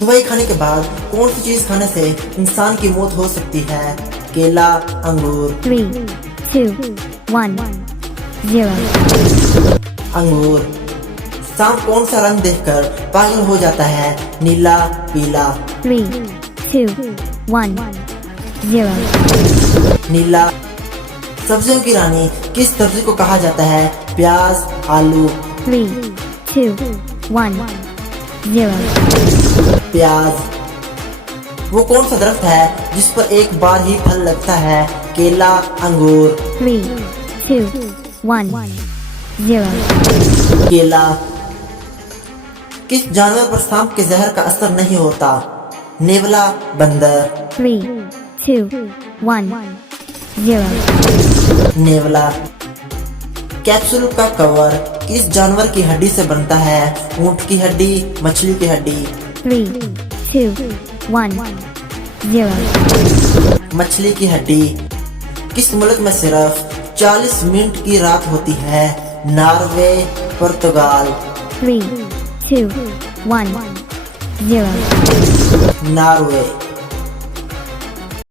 दवाई खाने के बाद कौन सी चीज खाने से इंसान की मौत हो सकती है? केला, अंगूर। 3, 2, 1, 0. अंगूर। सांप कौन सा रंग देखकर पागल हो जाता है? नीला, पीला। 3, 2, 1, 0. नीला। सब्जियों की रानी किस सब्जी को कहा जाता है? प्याज, आलू। 3, 2, 1, 0. प्याज। वो कौन सा दरख्त है जिस पर एक बार ही फल लगता है? केला, अंगूर। 3, 2, 1, 0. केला। किस जानवर पर सांप के जहर का असर नहीं होता? नेवला, बंदर। 3, 2, 1, 0. नेवला। कैप्सूल का कवर किस जानवर की हड्डी से बनता है? ऊंट की हड्डी, मछली की हड्डी। 3, 2, 1, 0. मछली की हड्डी। किस मुल्क में सिर्फ 40 मिनट की रात होती है? नॉर्वे, पुर्तगाल। 3, 2, 1, 0. नॉर्वे।